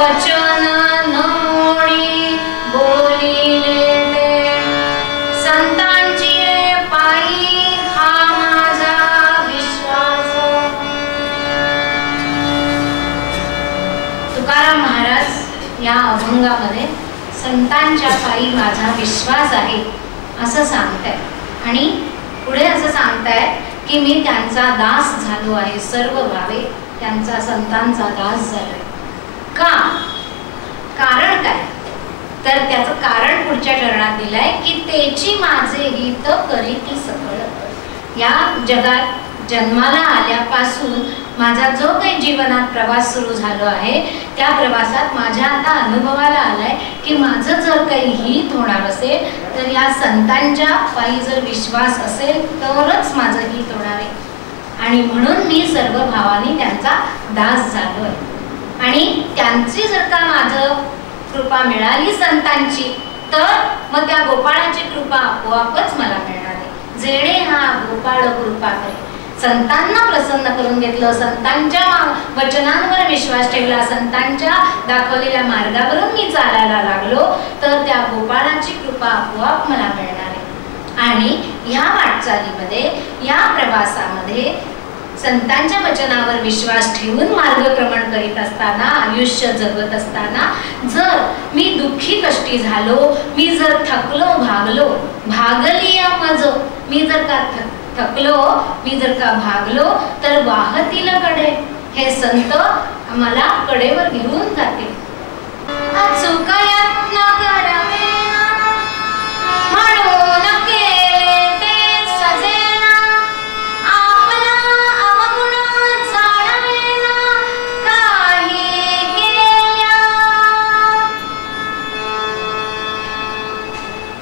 वचन न मोडी बोलिले ते संतांची पायी हा माझा विश्वास। तुकाराम महाराज या अभंगामध्ये संतांच्या पायी माझा विश्वास आहे असं सांगतायत आणि पुढे असं सांगतायत की मी त्यांचा दास झालो आहे, सर्व भावे त्यांचा संतांचा दास झालोय। का? कारण काय? तर त्याचं कारण पुढच्या चरणात दिलंय की तेची माझे हित करीती सकळ। या जगात जन्माला आल्यापासून माझा जो काही जीवनात प्रवास सुरू झालो आहे त्या प्रवासात माझ्या आता अनुभवाला आलाय की माझं जर काही हित होणार असेल तर या संतांच्या पायी जर विश्वास असेल तरच माझं हित होणार आहे आणि म्हणून मी सर्व भावांनी त्यांचा दास झालोय आणि त्यांची जर का माझं कृपा मिळाली संतांची तर मग त्या गोपाळाची कृपा आपोआपच मला मिळणार आहे। जेणे हा गोपाळ कृपा करे, संतांना प्रसन्न करून घेतलं, संतांच्या वचनांवर विश्वास ठेवला, संतांच्या दाखवलेल्या मार्गावरून मी चालायला लागलो तर त्या गोपाळाची कृपा आपोआप मला मिळणार आहे। आणि ह्या वाटचालीमध्ये या प्रवासामध्ये संतांच्या वचनावर विश्वास ठेवून मार्गक्रमण करीत असताना आयुष्य जगत असताना जर मी दुःखी कष्टी झालो, मी जर थकलो भागली मज, मी जर का थकलो, मी जर का भागलो तर वाहतील कडे, हे संत मला कडेवर घेऊन जातील। अचूक यत्न करवेना म्हणून केले ते सजेना, आपला अवगुण जाणवेना काही केल्या।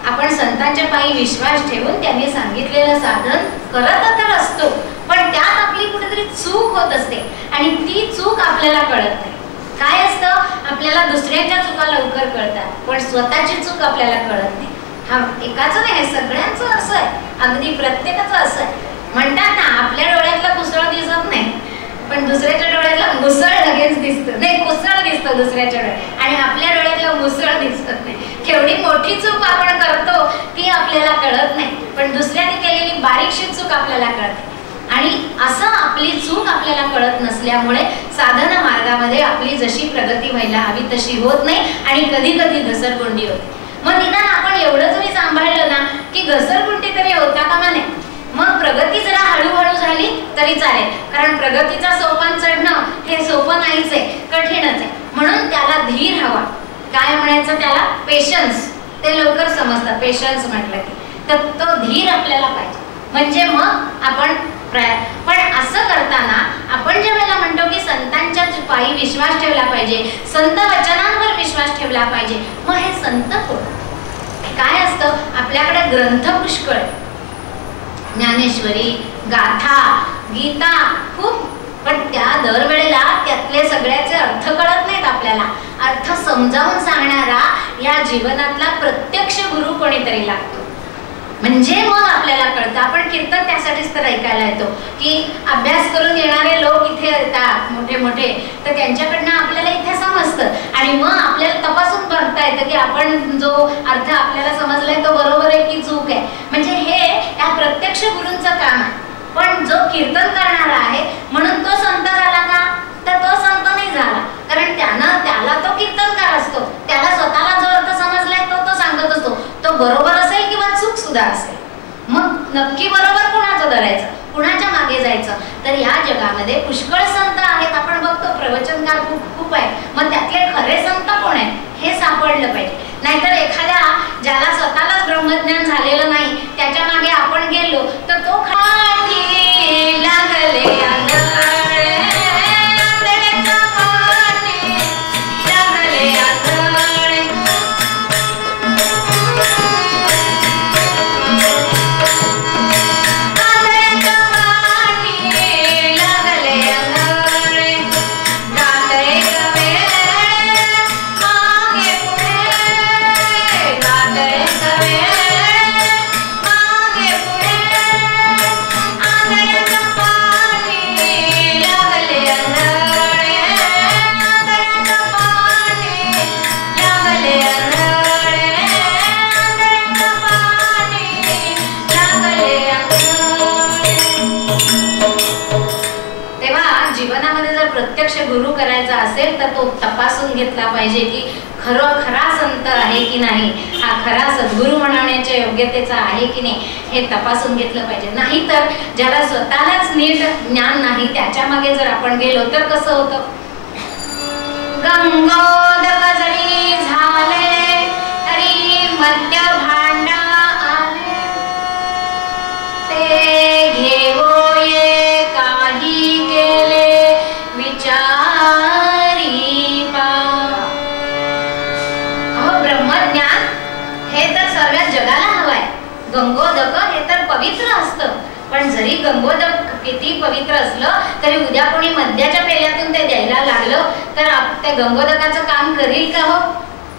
आपण संतांच्या पायी विश्वास ठेवून त्यांनी सांगितलेलं साधन करत तर असतो पण त्यात आपली कुठेतरी चूक होत असते आणि ती चूक आपल्याला कळत नाही। काय असतं, आपल्याला दुसऱ्यांच्या चुका लवकर कळतात पण स्वतःची चूक आपल्याला कळत नाही। हा एकाच नाही, सगळ्यांचं असं आहे, अगदी प्रत्येकाचं असं आहे। म्हणतात ना आपल्या डोळ्यातला कुसळ दिसत नाही पण दुसऱ्याच्या डोळ्यातला मुसळ लगेच दिसतं, नाही कुसळ दिसतं दुसऱ्याच्या डोळ्यात आणि आपल्या डोळ्यातला मुसळ दिसत नाही। केवढी मोठी चूक आपण करतो ती आपल्याला कळत नाही पण दुसऱ्याने केलेली बारीकशी चूक आपल्याला कळते आणि असं आपली चूक आपल्याला कळत नसल्यामुळे साधना मार्गामध्ये आपली जशी प्रगती व्हायला हवी तशी होत नाही आणि कधी कधी घसरगुंडी होते। मग निदान आपण एवढं जरी सांभाळलं ना की घसरगुंडी तरी होता कामा नये, मग प्रगती जरा हळूहळू झाली तरी चालेल कारण प्रगतीचा सोपान चढणं हे सोपं नाहीच आहे, कठीणच आहे। म्हणून त्याला धीर हवा, काय म्हणायचं त्याला, पेशन्स, ते लवकर समजतं पेशन्स म्हटलं की, तर तो धीर आपल्याला पाहिजे म्हणजे मग आपण पण असं करताना आपण ज्या वेळेला म्हणतो की संतांच्या पायी विश्वास ठेवला पाहिजे, संत वचनांवर विश्वास ठेवला पाहिजे, मग हे संत कोण? काय असतं, आपल्याकडे ग्रंथ पुष्कळ, ज्ञानेश्वरी, गाथा, गीता खूप, पण त्या दरवेळेला त्यातले सगळ्याचे अर्थ कळत नाहीत आपल्याला। अर्थ समजावून सांगणारा या जीवनातला प्रत्यक्ष गुरु कोणीतरी लागतो म्हणजे मग आपल्याला कळतं। आपण कीर्तन त्यासाठीच तर ऐकायला येतो की अभ्यास करून येणारे लोक इथे येतात मोठे मोठे, तर त्यांच्याकडनं आपल्याला इथे समजतं आणि मग आपल्याला तपासून बघता येतं की आपण जो अर्थ आपल्याला समजलाय तो बरोबर आहे की चूक आहे, म्हणजे हे या प्रत्यक्ष गुरूंचं काम आहे। पण जो कीर्तन करणारा आहे म्हणून तो संत झाला का, तर तो संत नाही झाला कारण त्याला तो कीर्तनकार असतो, त्याला स्वतःला जो अर्थ समजलाय तो सांगत असतो, तो बरोबर असेल किंवा चूक सुद्धा असेल। मग नक्की बरोबर कुणाचं धरायचं, कुणाच्या मागे जायचं? तर या जगामध्ये पुष्कळ संत आहेत, आपण बघतो प्रवचनकार खूप आहे, मग त्यातले खरे संत कोण आहेत हे सापडलं पाहिजे। नाहीतर एखाद्या ज्याला स्वतःलाच ब्रह्मज्ञान झालेलं नाही त्याच्या मागे आपण गेलो तर तो खाठी लागले गुरु करायचा असेल तर तो तपासून घेतला पाहिजे की खरा संत आहे की नाही, हा खरा सद्गुरू म्हणण्याच्या योग्यतेचा आहे की नाही हे तपासून घेतलं पाहिजे. नाहीतर ज्याला स्वतःलाच नीट ज्ञान नाही त्याच्या मागे जर आपण गेलो तर कसं होतं. गंगोदक जरी झाले तरी मध्य भांडा आले, ते घेवोये काही केले विचारी पा. अहो ब्रह्मज्ञान हे तर सर्व जगाला हवंय. गंगोदक हे तर पवित्र असतं, पण जरी गंगोदक किती पवित्र असलं तरी उद्या कोणी मद्याच्या पेल्यातून ते द्यायला लागलं तर त्या गंगोदकाचं काम करील का हो?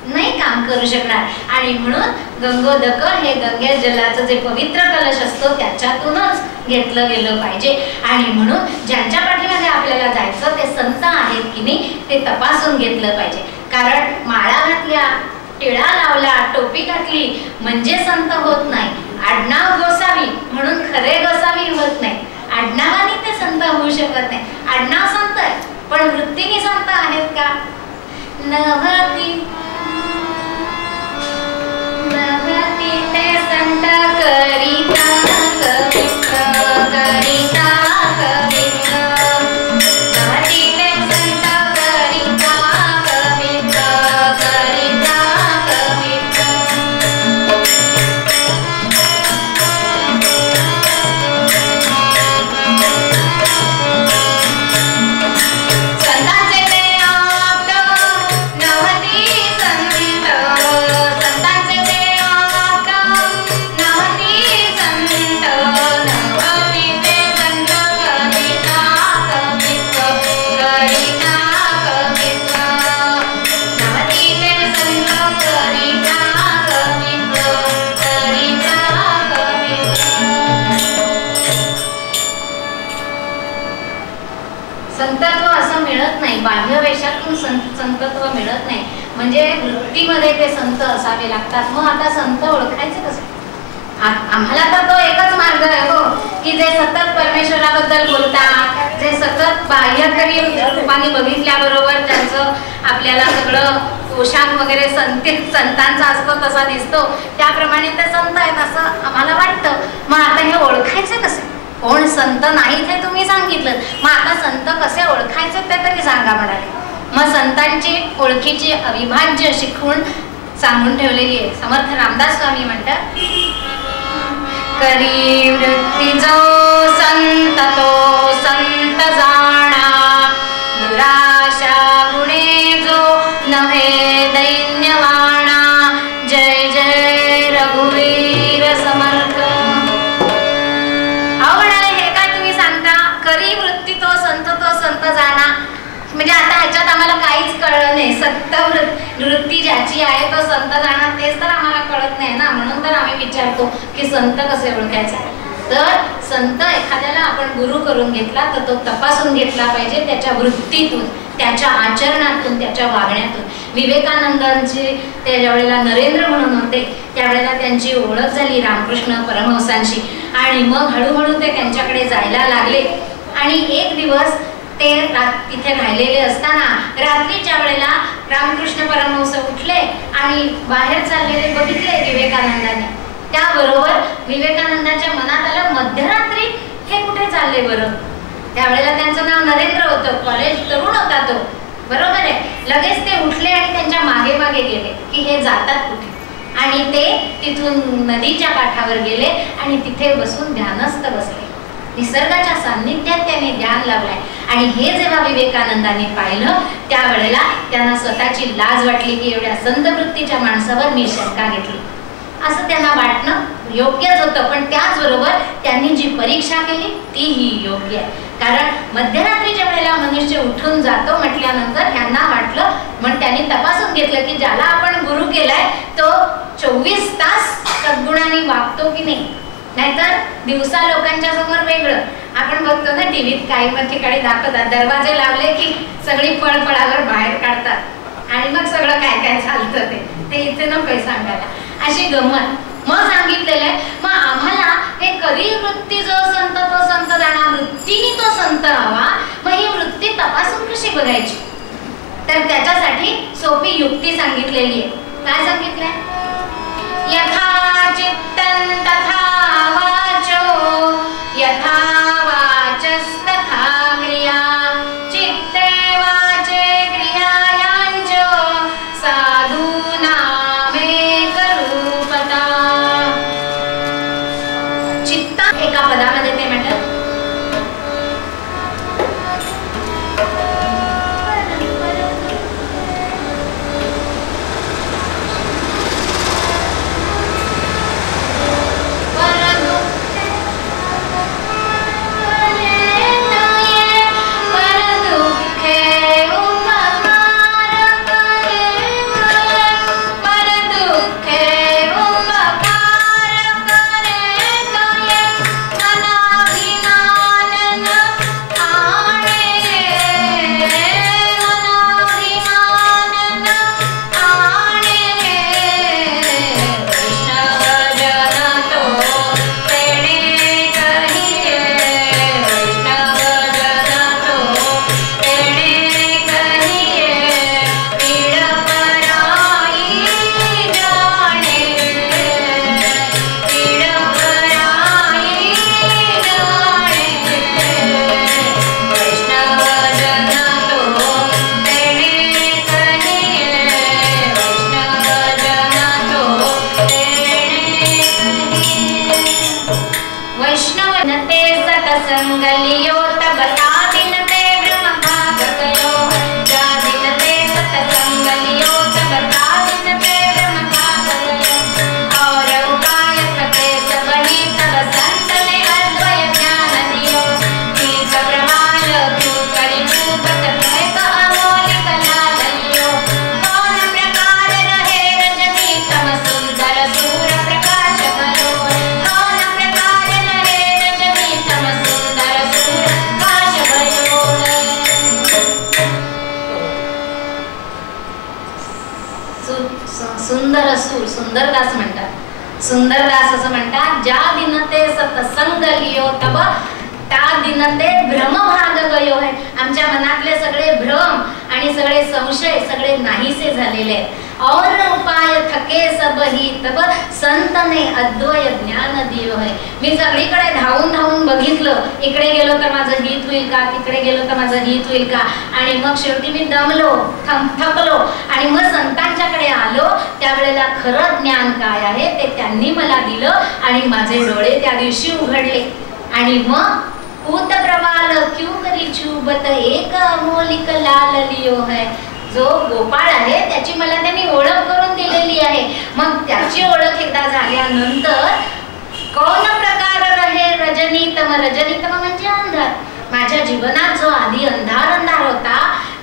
नाही काम करू शकणार. आणि म्हणून गंगोदक हे गंगे जलाचं जे पवित्र कलश असतो त्याच्यातूनच घेतलं गेलं पाहिजे. आणि म्हणून ज्यांच्या पाठीमागे आपल्याला जायचं ते संत आहेत की नाही ते तपासून घेतलं पाहिजे. कारण माळा घातल्या, टिळा लावला, टोपी घातली म्हणजे संत होत नाही. आडनाव गोसावी म्हणून खरे गोसावी होत नाही. आडनावाने ते संत होऊ शकत नाही. आडनाव संत आहे पण वृत्तीने संत आहेत का? नव्हती ते संत करिता कवित्र, करिता कवित्र. नव्हती ते संत करिता कवित्र, करिता कवित्र. संतांचे ते आप्त नव्हती संत, संतांचे ते आप्त नव्हती संत. नव्हती ते संत करिता कवित्र, करिता कवित्र. नव्हती ते संत करिता कवित्र, करिता कवित्र. संतत्व असं मिळत नाही, बाह्य वेशातून संतत्व मिळत नाही. म्हणजे वृत्तीमध्ये ते संत असावे लागतात. मग आता संत ओळखायचे कसे? आम्हाला तर तो एकच मार्ग आहे हो की जे सतत परमेश्वराबद्दल बोलतात, जे सतत बाह्यकरी रूपाने बघितल्याबरोबर त्यांचं आपल्याला सगळं पोशाख वगैरे संतांचा असतो तसा दिसतो त्याप्रमाणे ते संत आहेत असं आम्हाला वाटतं. मग आता हे ओळखायचे कसे? कोण संत नाहीत हे तुम्ही सांगितलं, मग आता संत कसे ओळखायचे ते तरी सांगा म्हणाले. मग संतांची ओळखीची अविभाज्य शिकवण सांगून ठेवलेली आहे. समर्थ रामदास स्वामी म्हणतात, करी वृत्ती जो संत तो संत जाणा, दुराशा गुणे जो नव्हे दैन्यवाणा. जय जय रघुवीर समर्थ. करी वृत्ती तो संत जाणा म्हणजे आता ह्याच्यात आम्हाला काहीच कळलं नाही. सत्त वृत्ती ज्याची आहे तो संत जाणा तेच तर आम्हाला कळत नाही ना. म्हणून तर आम्ही विचारतो की संत कसे ओळखायचे. तर संत एखाद्याला आपण गुरु करून घेतला तर तो तपासून घेतला पाहिजे त्याच्या वृत्तीतून, त्याच्या आचरणातून, त्याच्या वागण्यातून. विवेकानंदांची ते ज्यावेळेला नरेंद्र म्हणून होते त्यावेळेला त्यांची ओळख झाली रामकृष्ण परमहंसांशी आणि मग हळूहळू ते त्यांच्याकडे जायला लागले. आणि एक दिवस ते तिथे राहिलेले असताना रात्रीच्या वेळेला रामकृष्ण परमहंस उठले आणि बाहेर चाललेले बघितले विवेकानंदांनी. त्याबरोबर विवेकानंदांच्या मनात आलं मध्यरात्री हे कुठे चालले बरं. त्यावेळेला त्यांचं नाव नरेंद्र होतं, कॉलेज तरुण होता तो, बरोबर आहे. लगेच ते उठले आणि त्यांच्या मागे मागे गेले की हे जातात कुठे. आणि ते तिथून नदीच्या काठावर गेले आणि तिथे बसून ध्यानस्थ बसले. निसर्गाच्या सान्निध्यात त्यांनी ध्यान लावलाय. आणि हे जेव्हा विवेकानंदांनी पाहिलं त्यावेळेला त्यांना स्वतःची लाज वाटली की एवढ्या संत वृत्तीच्या माणसावर मी शंका घेतली. असं त्यांना वाटणं योग्यच होतं. पण त्याचबरोबर त्यांनी जी परीक्षा केली तीही योग्य आहे. कारण मध्यरात्रीच्या वेळेला मनुष्य उठून जातो म्हटल्यानंतर ह्यांना वाटलं, मग त्यांनी तपासून घेतलं की ज्याला आपण गुरु केलाय तो 24 तास सद्गुणाने वागतो की नाही. नाहीतर दिवसा लोकांच्या समोर वेगळं. आपण बघतो ना टीव्हीत काही ठिकाणी दाखवतात, दरवाजे लावले की सगळी पळपळावर बाहेर काढतात आणि मग सगळं काय काय चालतं ते इथे नकोय सांगायला. अशी गंमत मग सांगितलेलं आहे. मग आम्हाला हे खरी वृत्ती जो संत तो संत जाणा, वृत्तीने तो संत व्हावा. मग ही वृत्ती तपासून कशी बघायची? तर त्याच्यासाठी सोपी युक्ती सांगितलेली आहे. काय सांगितलंय? यथा चित्तं तथा वाचो, यथा वाचस्तथा क्रिया, चित्ते वाचे क्रियायांच साधूनामेक रूपता. चित्त एका पदामध्ये ते म्हणतात सुंदरदास म्हणतात. सुंदरदास असं म्हणतात, ज्या दिन ते सत्संग लियो तब त्या दिन ते भ्रम भाग गयो है. आमच्या मनातले सगळे भ्रम आणि सगळे संशय सगळे नाहीसे झालेले आहेत. और उपाय थके सब ही तब संत ने अद्वय ज्ञान दियो है. मी सगळीकडे धावून धावून बघितलं, इकडे गेलो तर माझं हित होईल का, तिकडे गेलो तर माझं हित होईल का, आणि मग शेवटी मी दमलो, थकलो आणि मग संतांच्याकडे आलो. त्यावेळेला खरं ज्ञान काय आहे ते त्यांनी मला दिलं आणि माझे डोळे त्या दिवशी उघडले. आणि मग पूत प्रवाल क्यू करी चुबत एक अमोलिक लाल लियो है. जो गोपाळ आहे त्याची मला त्यांनी ओळख करून दिलेली आहे. मग त्याची ओळख एकदा झाल्यानंतर कौन प्रकार रहे रजनीतम. रजनीतम म्हणजे अंधार. माझ्या जीवनात जो आधी अंधार अंधार होता,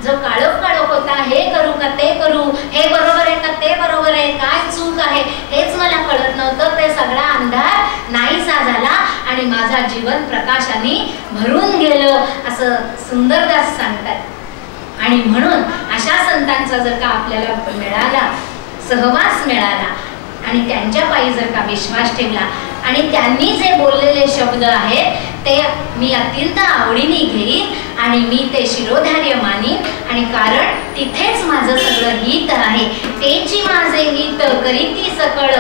जो काळोख काळोख होता, हे करू का ते करू, हे बरोबर आहे का ते बरोबर आहे, काय चूक आहे हेच मला कळत नव्हतं, ते सगळा अंधार नाहीसा झाला आणि माझा जीवन प्रकाशाने भरून गेलं असं सुंदरदास सांगतात. आणि म्हणून अशा संतांचा जर का आपल्याला मिळाला, सहवास मिळाला आणि त्यांच्या पायी जर का विश्वास ठेवला आणि त्यांनी जे बोललेले शब्द आहेत ते मी अत्यंत आवडीने घेईन आणि मी ते शिरोधार्य मानीन. आणि कारण तिथेच माझं सगळं हित आहे. तेची माझे हित करीती सकळ,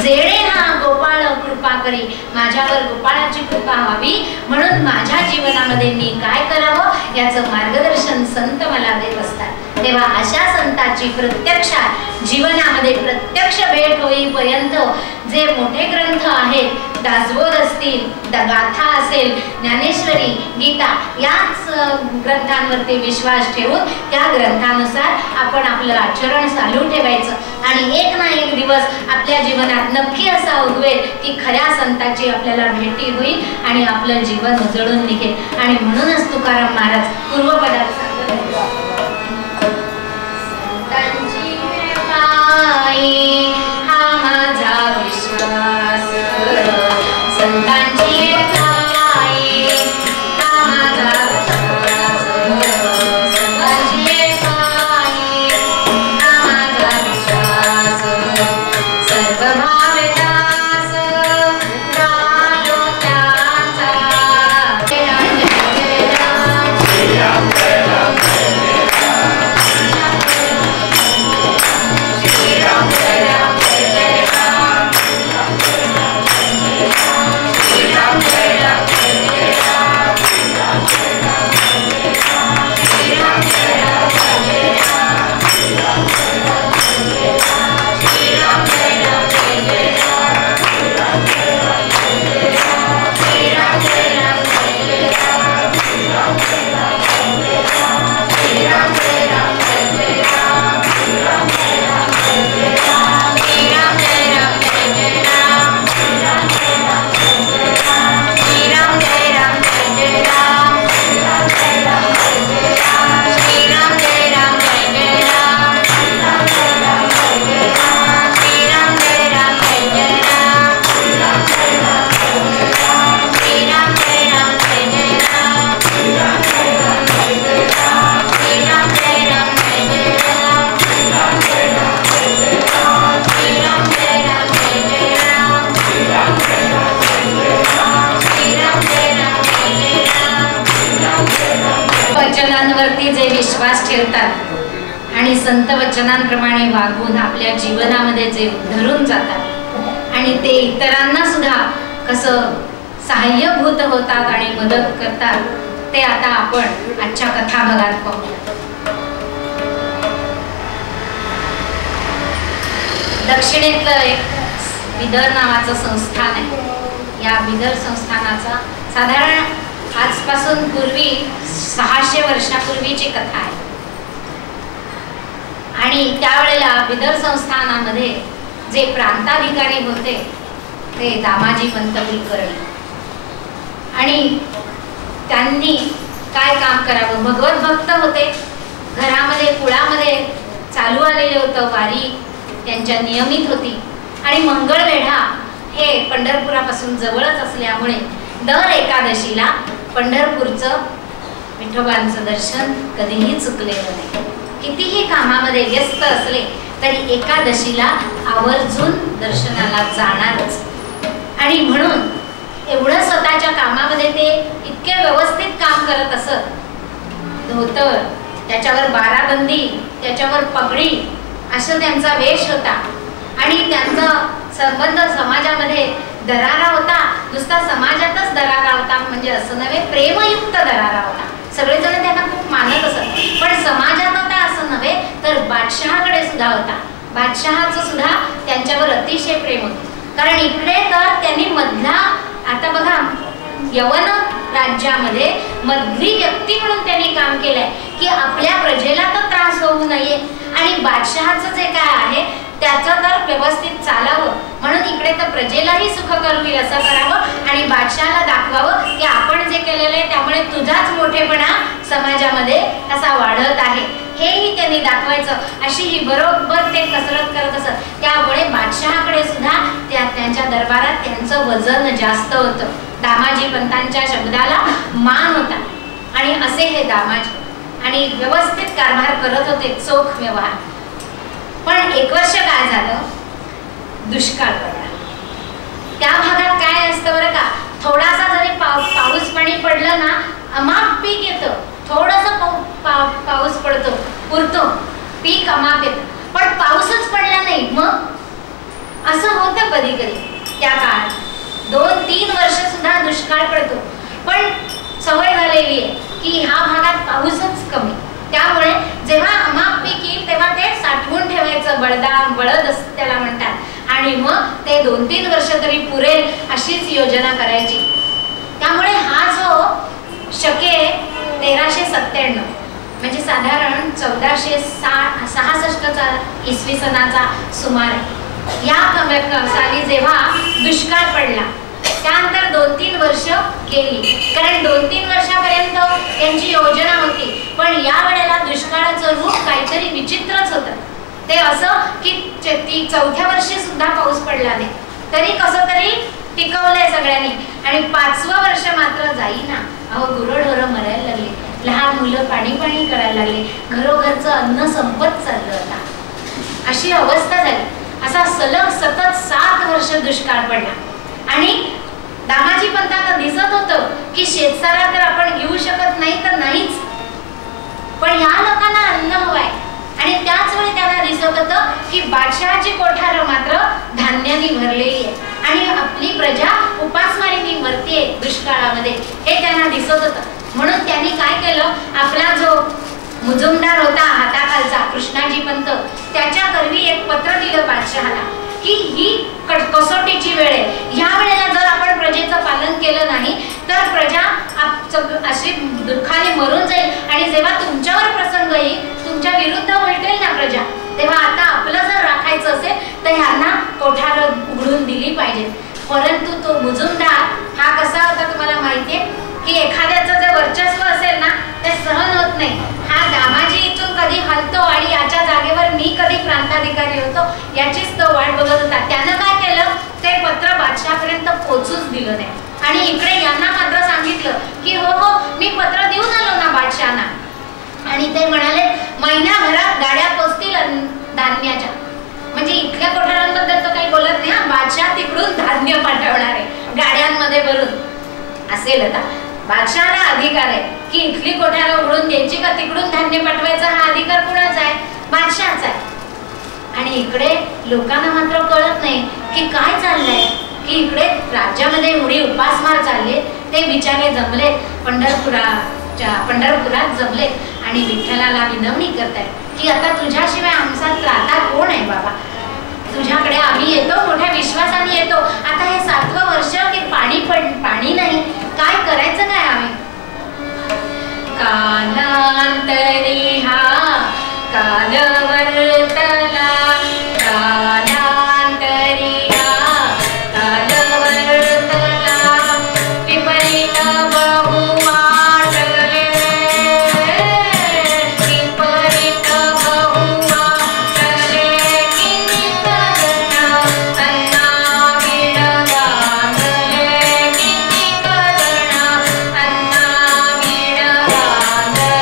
जेणे हा गोपाळ कृपा करी. माझ्यावर गोपाळाची कृपा व्हावी म्हणून माझ्या जीवनामध्ये मी काय करावं याचं मार्गदर्शन संत मला देत असतात. तेव्हा अशा संतांची प्रत्यक्षात जीवनामध्ये प्रत्यक्ष भेट होईपर्यंत जे मोठे ग्रंथ आहेत, दासबोध असतील, गाथा असेल, ज्ञानेश्वरी, गीता याच ग्रंथांवरती विश्वास ठेवून त्या ग्रंथानुसार आपण आपलं आचरण चालू ठेवायचं आणि एक ना एक दिवस आपल्या जीवनात नक्की असा उगवेल की खऱ्या संतांची आपल्याला भेटी होईल आणि आपलं जीवन उजळून निघेल. आणि म्हणूनच तुकाराम महाराज पूर्वपदात सांगतात, संतांची पायी हा माझा विश्वास, संतांची पायी हा माझा विश्वास, संतांची पायी हा माझा विश्वास, सर्व भावदास गाल ठेवतात आणि संत वचनांप्रमाणे वागून आपल्या जीवनामध्ये जे धरून जातात आणि ते इतरांना सुद्धा कसं सहाय्यभूत होतात आणि मदत करतात, ते आता आपण आजच्या कथाभागात पाहूया. दक्षिणेतलं एक बिदर नावाचं संस्थान आहे. या बिदर संस्थानाचा साधारण आजपासून पूर्वी 600 वर्षापूर्वीची कथा आहे. आणि त्यावेळेला बिदर संस्थानामध्ये जे प्रांताधिकारी होते ते दामाजी पंत कुलकर्णी. आणि त्यांनी काय काम करावं, भगवत भक्त होते, घरामध्ये कुळामध्ये चालू आलेले होतं, वारी त्यांच्या नियमित होती आणि मंगळवेढा हे पंढरपुरापासून जवळच असल्यामुळे दर एकादशीला पंढरपूरचं विठोबांचं दर्शन कधीही चुकलेलं नाही. कितीही कामामध्ये व्यस्त असले तरी एकादशीला आवर्जून दर्शनाला जाणारच. आणि म्हणून एवढं स्वतःच्या कामामध्ये ते इतके व्यवस्थित काम करत असत. धोतर, त्याच्यावर बाराबंदी, त्याच्यावर पगडी असं त्यांचा वेश होता. आणि त्यांचा संबंध समाजामध्ये दरारा होता. नुसता समाजातच दरारा होता म्हणजे असं नव्हे, प्रेमयुक्त दरारा होता. सगळेजण त्यांना खूप मानत असत. पण समाजात होता असं नव्हे, तर बादशहाकडे सुद्धा होता. बादशहाचं सुद्धा त्यांच्यावर अतिशय प्रेम होतं. कारण इकडे तर त्यांनी मधला, आता बघा, यवन राज्यामध्ये मधली व्यक्ती म्हणून त्यांनी काम केलंय की आपल्या प्रजेला तर त्रास होऊ नये आणि बादशहाचं जे काय आहे त्याचं तर व्यवस्थित चालावं, म्हणून इकडे तर प्रजेलाही सुख करवील असं करावं आणि बादशहाला दाखवावं की आपण जे केलेलं आहे त्यामुळे तुझाच मोठेपणा समाजामध्ये कसा वाढत आहे हेही त्यांनी दाखवायचं. अशी ही बरोबर ते कसरत करत असत. त्यामुळे बादशहाकडे सुद्धा त्यांच्या दरबारात त्यांचं वजन जास्त होतं. दामाजी पंतांच्या शब्दाला मान होता. आणि असे हे दामाजी आणि व्यवस्थित कारभार करत होते, चोख व्यवहार. पण एक वर्ष काय झालं, दुष्काळ पडला. त्या भागात काय असतं बरं का, थोडासा जरी पाऊस पाणी पडलं ना, अमाप पीक येतं. थोडंसं पाऊस पडतो, पुरतो, पीक अमाप येतं. पण पाऊसच पडला नाही, मग असं होतं कधी कधी. त्या काळात 2-3 वर्ष सुद्धा दुष्काळ पडतो. पण सवय झालेली आहे की ह्या भागात पाऊसच कमी, त्यामुळे जेव्हा अमाप पीक येईल तेव्हा ते साठवून ठेवायचं, बळद त्याला म्हणतात. आणि मग ते 2-3 वर्ष तरी पुरेल अशीच योजना करायची. त्यामुळे हा जो शके 1397 म्हणजे साधारण 1466 इसवी सनाचा सुमार, या साली जेव्हा दुष्काळ पडला त्यानंतर 2-3 वर्ष गेली. कारण 2-3 वर्षापर्यंत त्यांची योजना होती. पण या वेळेला दुष्काळाचं रूप काहीतरी विचित्रच होतं. ते असं की ती 4थ्या वर्षी सुद्धा पाऊस पडला नाही, तरी कसं तरी टिकवलंय सगळ्यांनी. आणि 5वं वर्ष मात्र जाईना. अहो, गुरंढोरं मरायला लागले, लहान मुलं पाणी करायला लागले, घरोघरचं अन्न संपत चाललं होता. अशी अवस्था झाली. असा सलग सतत 7 वर्ष दुष्काळ पडला. आणि दामाजी पंतांना दिसत होतं की शेतसारा तर आपण घेऊ शकत नाही तर नाहीच, पण ह्या लोकांना अन्न हवंय. आणि त्याच वेळी त्यांना दिसत होतं की बादशहाची कोठारं मात्र धान्याने भरलेली आहे आणि आपली प्रजा उपासमारीने मरतेय दुष्काळामध्ये, हे त्यांना दिसत होतं. म्हणून त्यांनी काय केलं, आपला जो मुजुमदार होता हाताखालचा कृष्णाजी पंत, त्याच्या करवी एक पत्र दिलं बादशहाला की ही कसोटीची वेळ आहे. ह्या वेळेला जर आपण प्रजेचं पालन केलं नाही तर प्रजा अशी दुःखाने मरून जाईल आणि जेव्हा तुमच्यावर प्रसंग येईल, तुमच्या विरुद्ध उलटेल ना प्रजा, तेव्हा आता आपलं जर राखायचं असेल तर ह्यांना कोठार उघडून दिली पाहिजे. परंतु तो मुजुमदार हा कसा होता तुम्हाला माहितीये की एखाद्याचं जर वर्चस्व असेल ना ते सहन होत नाही. हा दामाजी इथून कधी हलतो आणि याच्या जागेवर मी कधी प्रांताधिकारी होतो याचीच तो वाट बघत होता. त्यानं काय केलं, ते पत्र बादशहापर्यंत पोहोचूच दिलं नाही. आणि इकडे यांना मात्र सांगितलं की हो हो मी पत्र देऊन आलो ना बादशहांना. आणि ते म्हणाले महिन्याभरात गाड्या पोचतील धान्याच्या. म्हणजे इथल्या कोठारांबद्दल तर काही बोलत नाही, बादशहा तिकडून धान्य पाठवणार आहे गाड्यांमध्ये भरून. असेल आता बादशहाला अधिकार आहे की इथली कोठार उघडून द्यायची का तिकडून धान्य पाठवायचा हा अधिकार कुणाचा आहे? बादशाहचा आहे. आणि इकडे लोकांना मात्र कळत नाही की काय चाललंय, की इकडे राज्यामध्ये एवढी उपासमार चालले. ते बिचारे जमले पंढरपुरात जमले आणि विठ्ठलाला विनवणी करतायत की आता तुझ्याशिवाय आमचा त्राता कोण आहे बाबा? तुझ्याकडे आम्ही येतो, मोठ्या विश्वासाने येतो. आता हे 7वं वर्ष की पाणी नाही, काय करायचं काय आम्ही? कालांतरी हा काल वर्तला, कालांतरी हा काल वर्तला, विपरीत बहु वाटले, विपरीत बहु वाटले, किती कजना अन्ना विण गांगले, किती कजना अन्ना विण गांगले.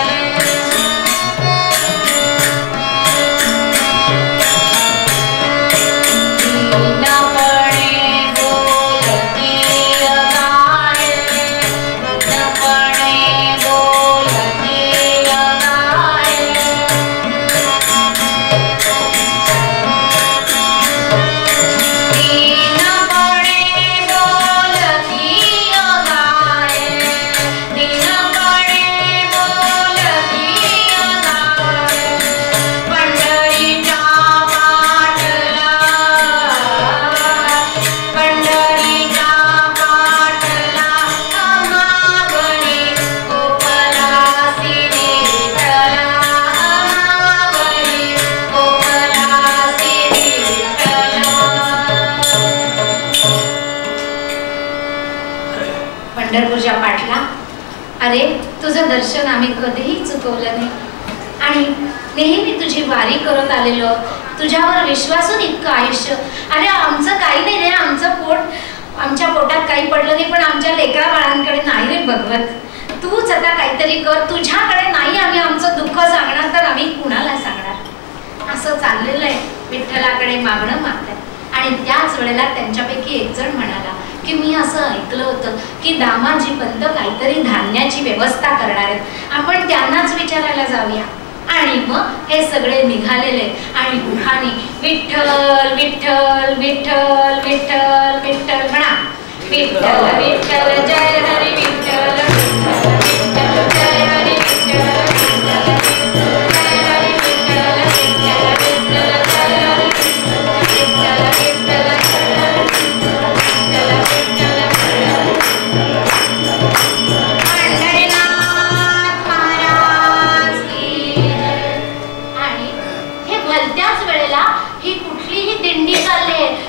पंढरपूरच्या पाठला, अरे तुझं दर्शन आम्ही कधीही चुकवलं नाही आणि नेहमी तुझी वारी करत आलेलो, तुझ्यावर विश्वासून इतकं आयुष्य. अरे आमचं काही नाही रे, आमच्या पोटात काही पडलं नाही, पण आमच्या लेकरा बाळांकडे नाही रे भगवत. तूच आता काहीतरी कर, तुझ्याकडे नाही आम्ही आमचं दुःख सांगणार तर आम्ही कुणाला सांगणार? असं चाललेलं आहे. विठ्ठलाकडे मागणं मागतात. आणि त्याच वेळेला त्यांच्यापैकी एक जण म्हणाला की मी असं ऐकलं होतं की दामाजी पंत काहीतरी धान्याची व्यवस्था करणार आहेत, आपण त्यांनाच विचारायला जाऊया. आणि मग हे सगळे निघालेले आणि गुहानी विठ्ठल विठ्ठल विठ्ठल विठ्ठल विठ्ठल म्हणा, विठ्ठल विठ्ठल जय हरी विठ्ठल, विठ्ठल जय हरी विठ्ठल,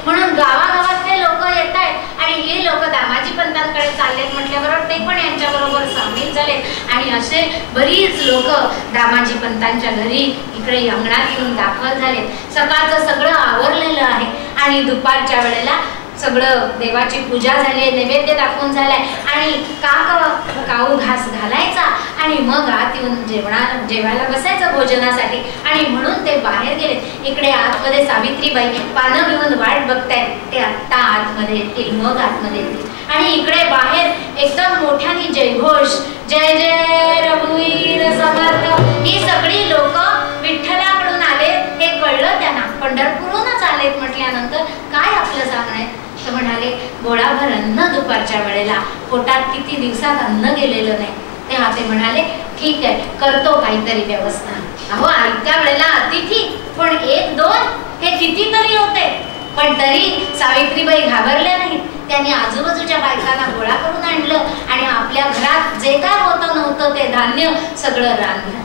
म्हणून गावागावातले लोक येत आहेत आणि हे लोक दामाजी पंतांकडे चाललेत म्हटल्याबरोबर ते पण यांच्या बरोबर सामील झाले. आणि असे बरीच लोक दामाजी पंतांच्या घरी इकडे अंगणात येऊन दाखल झाले. सकाळचं सगळं आवरलेलं आहे आणि दुपारच्या वेळेला सगळं देवाची पूजा झाली, नैवेद्य दाखवून झालाय आणि काऊ घास घालायचा आणि मग आत येऊन जेवायला बसायचं भोजनासाठी. आणि म्हणून ते बाहेर गेले. इकडे आतमध्ये सावित्रीबाई पानं घेऊन वाट बघतायत, ते आत्ता आतमध्ये येतील, मग आतमध्ये येतील. आणि इकडे बाहेर एकदम मोठ्याने जयघोष, जय जय रघुवीर समर्थ, ही सगळी लोक विठ्ठलाकडून आले हे कळलं त्यांना. पंढरपूरहूनच आलेत म्हटल्यानंतर काय आपलं सांगणं आहे? तर म्हणाले गोळाभर अन्न दुपारच्या वेळेला, पोटात किती दिवसात अन्न गेलेलं नाही. तेव्हा ते म्हणाले ठीक आहे, करतो काहीतरी व्यवस्था. अहो ऐका वेळेला अतिथी पण 1-2 हे कितीतरी होते, पण तरी सावित्रीबाई घाबरल्या नाहीत. त्यांनी आजूबाजूच्या बायकांना गोळा करून आणलं आणि आपल्या घरात जे काय होतं नव्हतं ते धान्य सगळं रांधलं.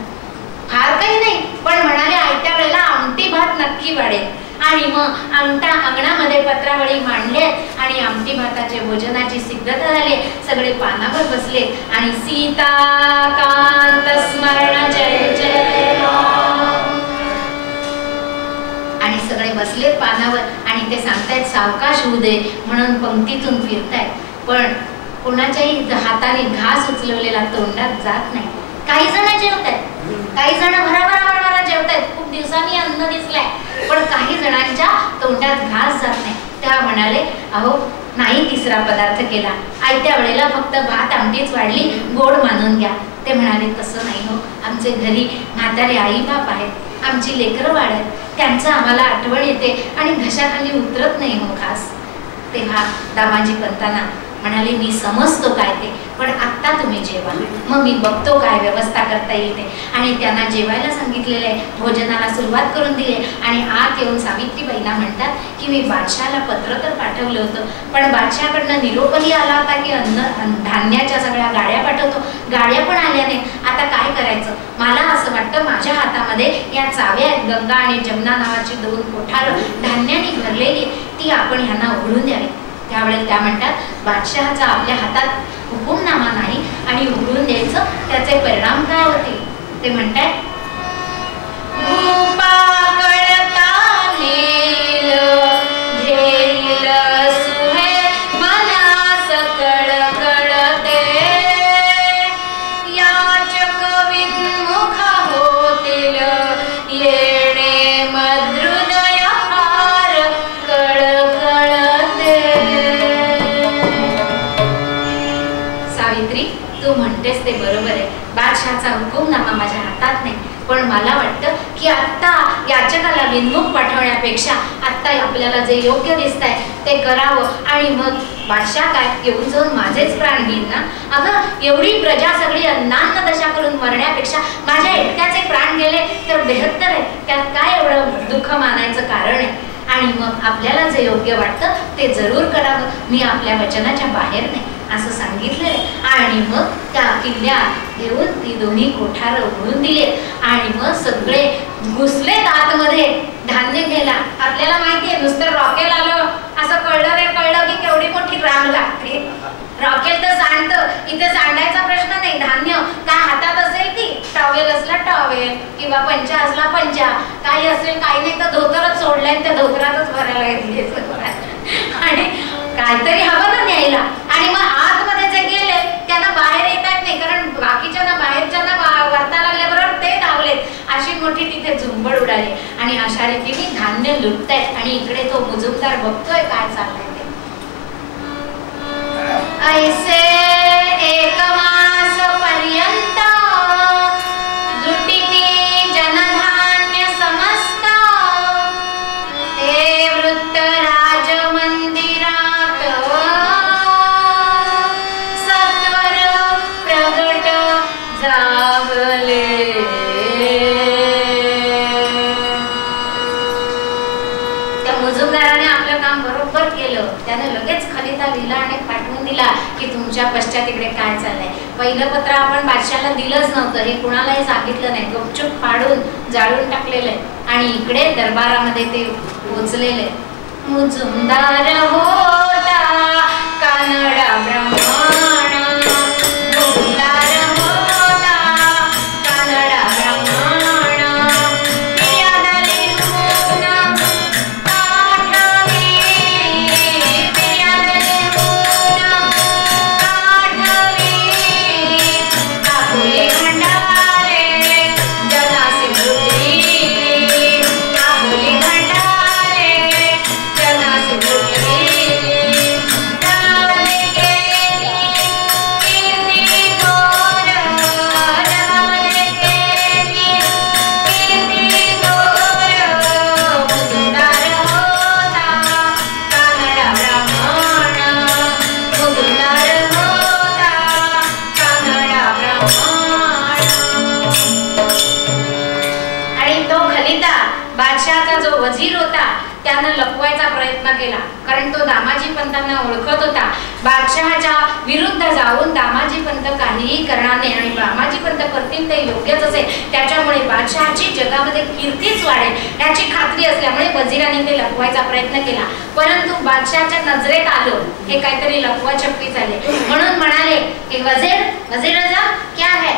फार काही नाही, पण म्हणाले आयत्या वेळेला आमटी भात नक्की वाढेल. आणि मग अंगणामध्ये पत्रावळी मांडले आणि आमटी भाताचे भोजनाची सिद्धता झाली. सगळे पानावर बसले आणि सीताकांत स्मरण जय जय आणि सगळे बसले पानावर आणि ते सांगतायत सावकाश होऊ दे म्हणून पंक्तीतून फिरतायत. पण कोणाच्याही हाताने घास उचलवलेला तोंडात जात नाही. काही जण जेवतायत, काही जण भराभरा जेवतायत, खूप दिवसांनी अन्न दिसलंय, पण काही जणांच्या तोंडात घास जात नाही. तेव्हा म्हणाले अहो नाही तिसरा पदार्थ केला, आयत्या वेळेला फक्त भात आमटीच वाढली, गोड मानून घ्या. ते म्हणाले तसं नाही हो, आमचे घरी म्हातारे आई बाप आहेत, आमची लेकरं वाढ आहेत, त्यांचं आम्हाला आठवण येते आणि घशाखाली उतरत नाही हो खास. तेव्हा दामाजी पंतांना म्हणाले मी समजतो काय ते, पण आत्ता तुम्ही जेवा, मग मी बघतो काय व्यवस्था करता येईल ते. आणि त्यांना जेवायला सांगितलेलं आहे, भोजनाला सुरुवात करून दिली आणि आत येऊन सावित्रीबाईंना म्हणतात की मी बादशहाला पत्र तर पाठवलं होतं, पण बादशाकडनं निरोपही आला होता की धान्याच्या सगळ्या गाड्या पाठवतो, गाड्या पण आल्या नाही, आता काय करायचं. मला असं वाटतं माझ्या हातामध्ये या चाव्या आहेत, गंगा आणि जमुना नावाची 2 कोठारं धान्याने भरलेली, ती आपण ह्यांना उघडून द्यावी. त्यावेळेस त्या म्हणतात बादशहाचा आपल्या हातात हुकुमनामा नाही आणि उघडून द्यायचं, त्याचे परिणाम काय होतील. ते म्हणतात ते बरोबर आहे, बादशहाचा हुकुमनामा माझ्या हातात नाही, पण मला वाटतं की आत्ता याचकाला विनमुख पाठवण्यापेक्षा आत्ता आपल्याला जे योग्य दिसतंय ते करावं. आणि मग बादशाह काय येऊन जाऊन माझेच प्राण घेईन ना. अगं एवढी प्रजा सगळी अन्नान्न दशा करून मरण्यापेक्षा माझ्या एकट्याचे प्राण गेले तर बेहत्तर आहे, त्यात काय एवढं दुःख मानायचं कारण आहे. आणि मग आपल्याला जे योग्य वाटतं ते जरूर करावं, मी आपल्या वचनाच्या बाहेर नाही असं सांगितलंय. आणि मग त्या किल्ल्यात घेऊन ती 2 कोठारं उघडून दिले आणि मग सगळे घुसलेत आतमध्ये धान्य घ्यायला. आपल्याला माहितीये नुसतं रॉकेल आलं असं कळलं रे कळलं की केवढी मोठी रांग लागते. रॉकेल तर सांडतं, इथे सांडायचा प्रश्न नाही. धान्य काय हातात असेल ती, टॉवेल असला टॉवेल किंवा पंचा असला पंचा, काही असेल काही नाही तर धोतरच सोडलंय, त्या धोतरातच भरायला घेतली आणि काहीतरी हवं ना न्यायला. आणि मग आतमध्ये जे गेले त्यांना बाहेर येतात नाही, कारण बाकीच्यांना बाहेरच्यांना वार्ता लागल्याबरोबर ते धावलेत. अशी मोठी तिथे झुंबड उडाली आणि अशा रीतीने धान्य लुटतायत. आणि इकडे तो मुजुमदार बघतोय काय चाललंय ते. ऐसे 1 मास पर्यंत लुटिती जनधान्य समस्त, ते वृत्त राजमंदिरात सत्वर प्रगट जागले. त्या मुजुमदाराने आपलं काम बरोबर केलं. त्याने लगेच खलिता लिहिला आणि पाठवून दिला की तुमच्या पश्चात इकडे काय चाललंय. पहिलं पत्र आपण बादशाला दिलंच नव्हतं, हे कुणालाही सांगितलं नाही, गुपचूप फाडून जाळून टाकलेलं आहे. आणि इकडे दरबारामध्ये ते पोचलेलं आहे. मुजुमदार होता कानडा ब्राह्मण, मुजुमदार होता कानडा ब्राह्मण, फिर्याद लिहून पाठवली, फिर्याद लिहून पाठवली. आपुले भंडारे जनासी लुटली, आपुले भंडारे जनासी लुटली. धावले गेली कीर्ती थोर, धावले गेली कीर्ती थोर. मुजुमदार होता कानडा ब्राह्मण, मुजुमदार होता कानडा ब्राह्मण. आणि तो खलिता बादशहाचा जो वजीर होता त्यानं लपवायचा प्रयत्न केला, कारण तो दामाजी पंतांना ओळखत होता. बादशहाच्या विरुद्ध जाऊन दामाजी पंत काहीही करणार नाही आणि दामाजी पंत करतील ते योग्यच असेल, त्याच्यामुळे बादशहाची जगामध्ये कीर्तीच वाढेल याची खात्री असल्यामुळे वजिराने ते लपवायचा प्रयत्न केला. परंतु बादशहाच्या नजरेत आलं हे काहीतरी लपवाछपवी झाले, म्हणून म्हणाले की वजीर रजा क्या है,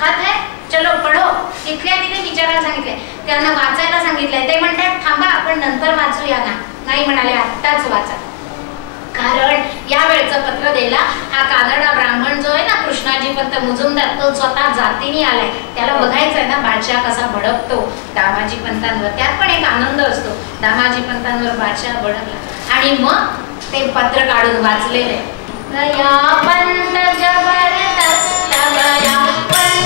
खत है, चलो पढो. तिथल्या तिथे विचारायला सांगितले, त्यांना वाचायला सांगितलंय. ते म्हणतात थांबा आपण नंतर वाचूया ना. नाही म्हणाले आत्ताच वाचा, कारण या वेळचं पत्र द्यायला हा कानडा ब्राह्मण जो आहे ना कृष्णाजी पंत मुजुमदार, तो स्वतः जातीने आलाय. त्याला बघायचंय ना बादशाह कसा भडकतो दामाजी पंतांवर. त्यात पण एक आनंद असतो, दामाजी पंतांवर बादशाह भडकला. आणि मग ते पत्र काढून वाचलेले. गया पंत जबरदस्त गया पंत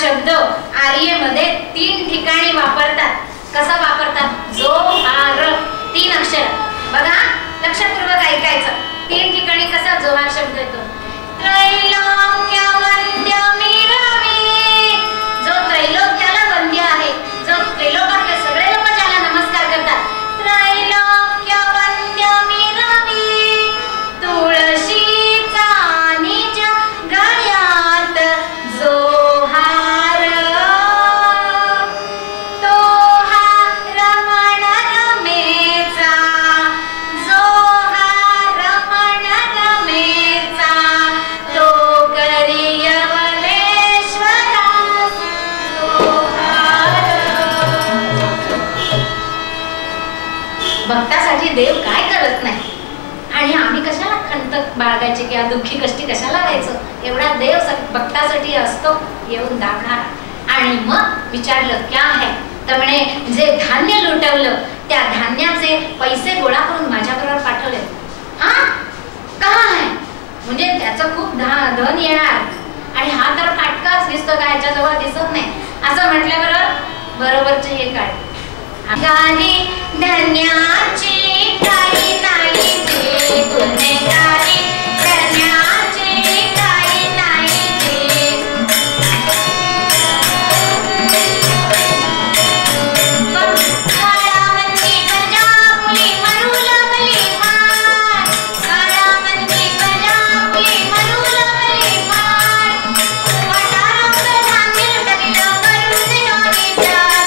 शब्द आर्यमध्ये 3 ठिकाणी वापरतात. कसा वापरतात? जो आर 3 अक्षर. बघा लक्षपूर्वक ऐकायचं. 3 ठिकाणी कसा जोहार शब्द येतो? त्रैलोक्य वंद्य मिरवी, जो त्रैलोक्याला वंद्य आहे, जो त्रैलोक्यात सगळे लोक ज्याला नमस्कार करतात. त्रैलोक्य वंद्य मिरवी, तुळशीचा निज गळ्यात जोहार, तो हा रमण रमेचा देव काय करत नाही आणि आम्ही कशाला खंत बाळगायची किंवा दुःखी कष्टी कशाला व्हायचं. एवढा देव भक्तासाठी असतो येऊन दाबणार. आणि मग विचारलं क्या है, तर म्हणे जे धान्य लुटवलं त्या धान्याचे पैसे गोळा करून माझ्याबरोबर पाठवले. हा कहा है, म्हणजे त्याचं खूप धन येणार आणि हा तर फाटकाच दिसतो का, ह्याच्याजवळ दिसत नाही. असं म्हटल्याबरोबर बरोबरचे हे काय गाली धन्याची काही नाही ते गुन्हेगारी, धन्याची काही नाही ते. काळामंदी गजा मुली म्हणू लागली मार, काळामंदी गजा मुली म्हणू लागली मार. वाटारावर धान्य लुटविलं करून दिलं विचार.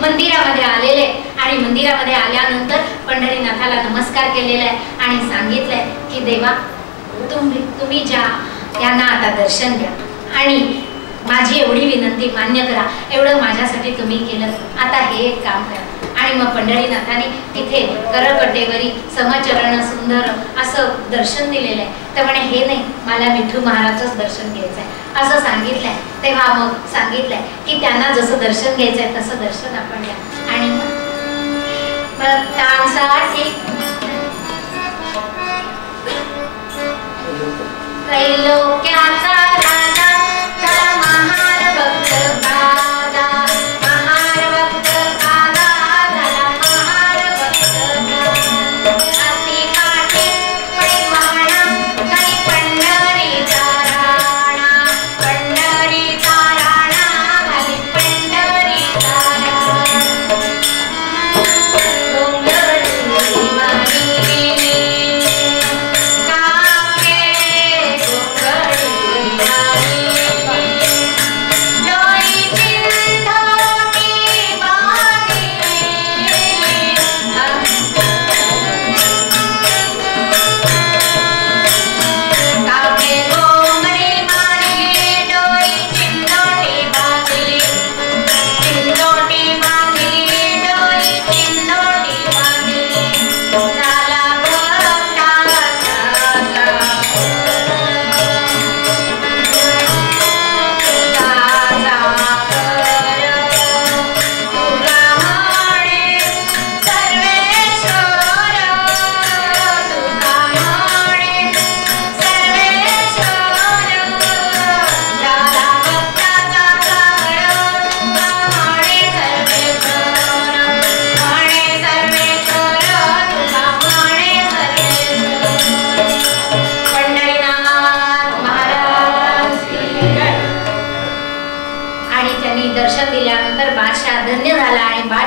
मंदिरामध्ये आलेले आणि मंदिरामध्ये आल्यानंतर पंढरीनाथाला नमस्कार केलेला आहे आणि सांगितलंय की देवा तुम्ही ज्या यांना आता दर्शन द्या आणि माझी एवढी विनंती मान्य करा. एवढं माझ्यासाठी तुम्ही केलं, आता हे एक काम करा. आणि मग पंढरीनाथाने तिथे करकटेवरी समचरण सुंदर असं दर्शन दिलेलं आहे. तर म्हणे हे नाही, मला विठू महाराजच दर्शन घ्यायचं आहे असं सांगितलंय. तेव्हा मग सांगितलंय की त्यांना जसं दर्शन घ्यायचंय तसं दर्शन आपण घ्या. आणि मग भक्तांसाठी त्रैलोक्याचा राजा चला महार भक्त दादा, महार भक्त दादा झाला महार भक्त दादा. अति काठी परिवाणा काही पंढरीचा राणा, पंढरीचा राणा घाली पंढरीचा राणा. डोंगरची वारी काके डोंगरी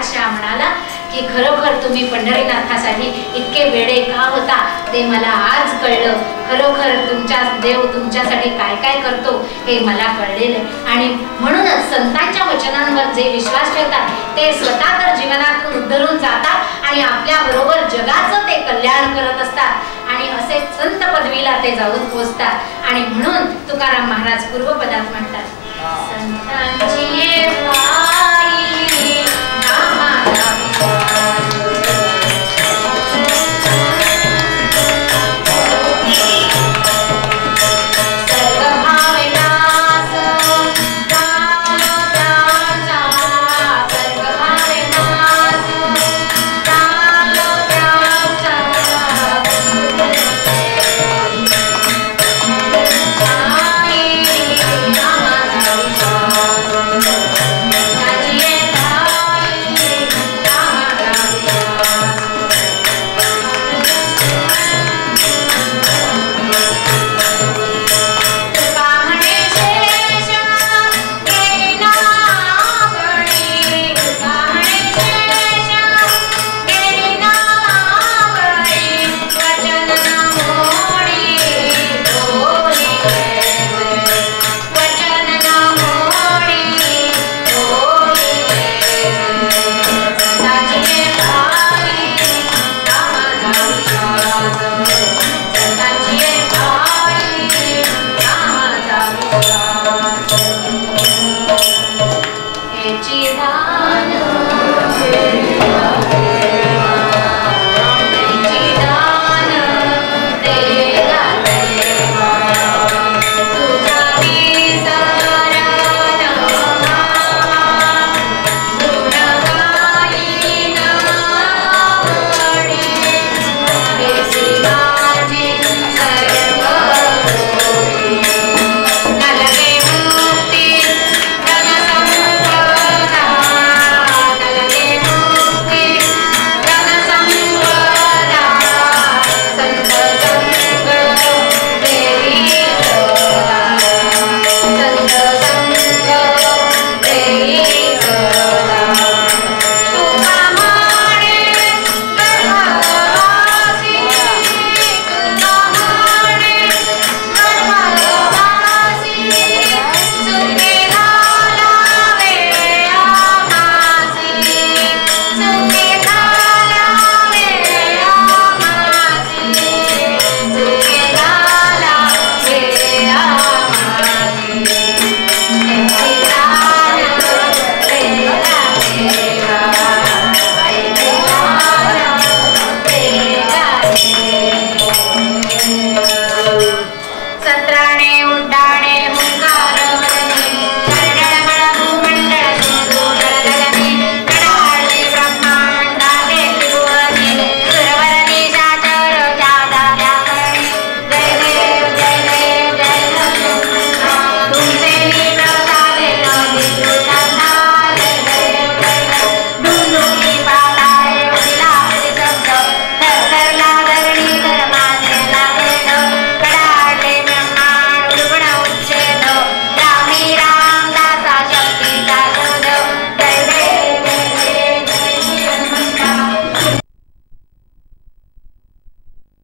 बादशाह म्हणाला की खरोखर तुम्ही पंढरीनाथासाठी इतके वेडे का होता ते मला आज कळलं. खरोखर तुमच्या देव तुमच्यासाठी काय काय करतो हे मला कळलेलं. आणि म्हणूनच संतांच्या वचनांवर जे विश्वास ठेवतात ते स्वतः तर जीवनातून उद्धरून जातात आणि आपल्या बरोबर जगाचं ते कल्याण करत असतात आणि असे संत पदवीला ते जाऊन पोचतात. आणि म्हणून तुकाराम महाराज पूर्वपदात म्हणतात संतांची